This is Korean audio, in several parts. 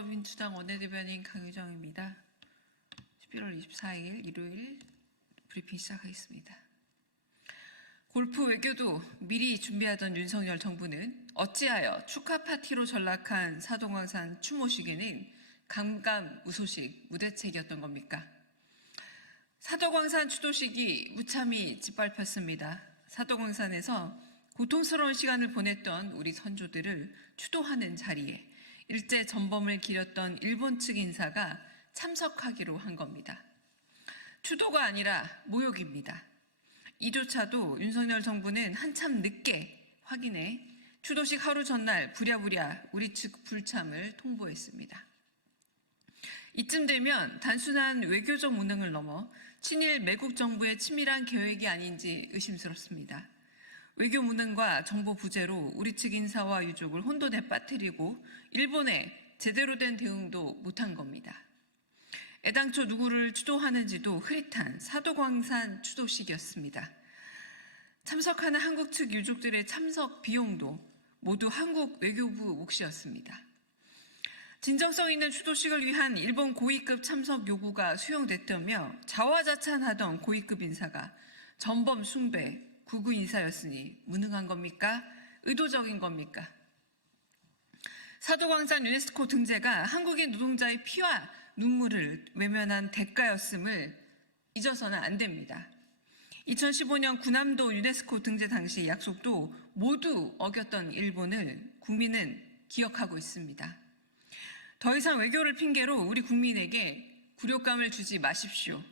더불어민주당 원내대변인 강유정입니다. 11월 24일 일요일 브리핑 시작하겠습니다. 골프 외교도 미리 준비하던 윤석열 정부는 어찌하여 축하 파티로 전락한 사동광산 추모식에는 감감무소식 무대책이었던 겁니까? 사도광산 추도식이 무참히 짓밟혔습니다. 사도광산에서 고통스러운 시간을 보냈던 우리 선조들을 추도하는 자리에 일제 전범을 기렸던 일본 측 인사가 참석하기로 한 겁니다. 추도가 아니라 모욕입니다. 이조차도 윤석열 정부는 한참 늦게 확인해 추도식 하루 전날 부랴부랴 우리 측 불참을 통보했습니다. 이쯤 되면 단순한 외교적 무능을 넘어 친일 매국 정부의 치밀한 계획이 아닌지 의심스럽습니다. 외교 무능과 정보 부재로 우리 측 인사와 유족을 혼돈에 빠뜨리고 일본에 제대로 된 대응도 못한 겁니다. 애당초 누구를 추도하는지도 흐릿한 사도광산 추도식이었습니다. 참석하는 한국 측 유족들의 참석 비용도 모두 한국 외교부 몫이었습니다. 진정성 있는 추도식을 위한 일본 고위급 참석 요구가 수용됐다며 자화자찬하던 고위급 인사가 전범 숭배, 구구 인사였으니 무능한 겁니까? 의도적인 겁니까? 사도광산 유네스코 등재가 한국인 노동자의 피와 눈물을 외면한 대가였음을 잊어서는 안 됩니다. 2015년 군함도 유네스코 등재 당시 약속도 모두 어겼던 일본을 국민은 기억하고 있습니다. 더 이상 외교를 핑계로 우리 국민에게 굴욕감을 주지 마십시오.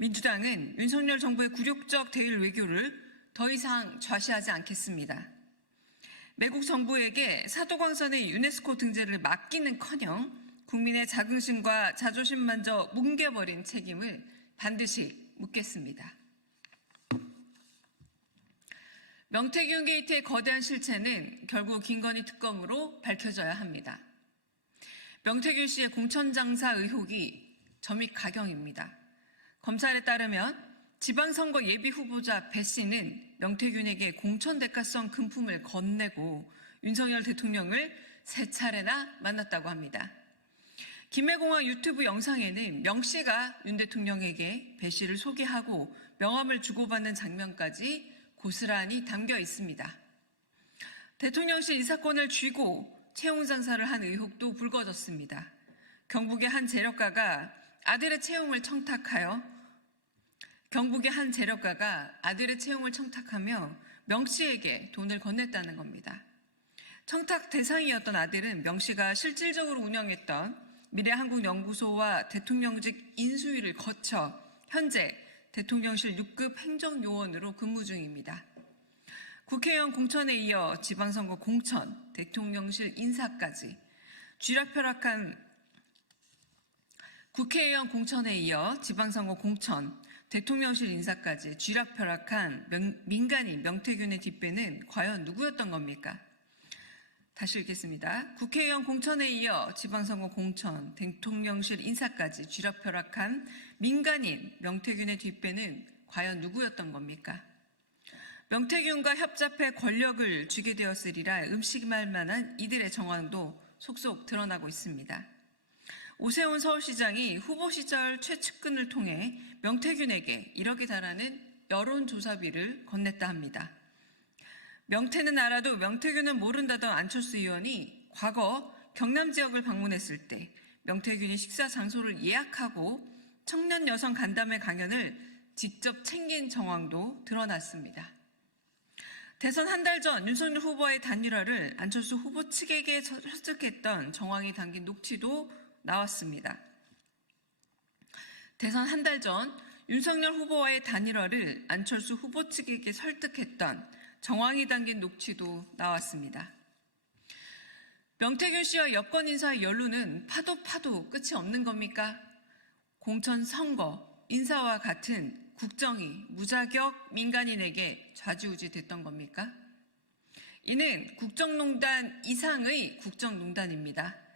민주당은 윤석열 정부의 굴욕적 대일 외교를 더 이상 좌시하지 않겠습니다. 매국 정부에게 사도광산의 유네스코 등재를 맡기는커녕 국민의 자긍심과 자존심마저 뭉개버린 책임을 반드시 묻겠습니다. 명태균 게이트의 거대한 실체는 결국 김건희 특검으로 밝혀져야 합니다. 명태균 씨의 공천장사 의혹이 점입가경입니다. 검찰에 따르면 지방선거 예비후보자 배 씨는 명태균에게 공천대가성 금품을 건네고 윤석열 대통령을 3차례나 만났다고 합니다. 김해공항 유튜브 영상에는 명 씨가 윤 대통령에게 배 씨를 소개하고 명함을 주고받는 장면까지 고스란히 담겨 있습니다. 대통령실 이 사건을 쥐고 채용장사를 한 의혹도 불거졌습니다. 경북의 한 재력가가 아들의 채용을 청탁하며 명 씨에게 돈을 건넸다는 겁니다. 청탁 대상이었던 아들은 명 씨가 실질적으로 운영했던 미래한국연구소와 대통령직 인수위를 거쳐 현재 대통령실 6급 행정요원으로 근무 중입니다. 국회의원 공천에 이어 지방선거 공천, 대통령실 인사까지 국회의원 공천에 이어 지방선거 공천, 대통령실 인사까지 쥐락펴락한 민간인 명태균의 뒷배는 과연 누구였던 겁니까? 다시 읽겠습니다. 국회의원 공천에 이어 지방선거 공천, 대통령실 인사까지 쥐락펴락한 민간인 명태균의 뒷배는 과연 누구였던 겁니까? 명태균과 협잡해 권력을 쥐게 되었으리라 음식말 만한 이들의 정황도 속속 드러나고 있습니다. 오세훈 서울시장이 후보 시절 최측근을 통해 명태균에게 1억에 달하는 여론조사비를 건넸다 합니다. 명태는 알아도 명태균은 모른다던 안철수 의원이 과거 경남 지역을 방문했을 때 명태균이 식사 장소를 예약하고 청년 여성 간담회 강연을 직접 챙긴 정황도 드러났습니다. 대선 한 달 전 윤석열 후보와의 단일화를 안철수 후보 측에게 설득했던 정황이 담긴 녹취도 나왔습니다. 대선 한 달 전 윤석열 후보와의 단일화를 안철수 후보 측에게 설득했던 정황이 담긴 녹취도 나왔습니다. 명태균 씨와 여권 인사의 연루는 파도 끝이 없는 겁니까? 공천 선거, 인사와 같은 국정이 무자격 민간인에게 좌지우지 됐던 겁니까? 이는 국정농단 이상의 국정농단입니다.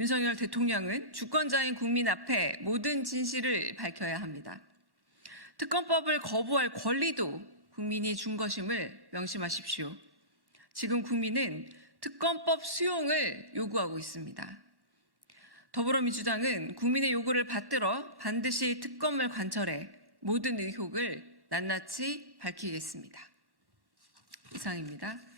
윤석열 대통령은 주권자인 국민 앞에 모든 진실을 밝혀야 합니다. 특검법을 거부할 권리도 국민이 준 것임을 명심하십시오. 지금 국민은 특검법 수용을 요구하고 있습니다. 더불어민주당은 국민의 요구를 받들어 반드시 특검을 관철해 모든 의혹을 낱낱이 밝히겠습니다. 이상입니다.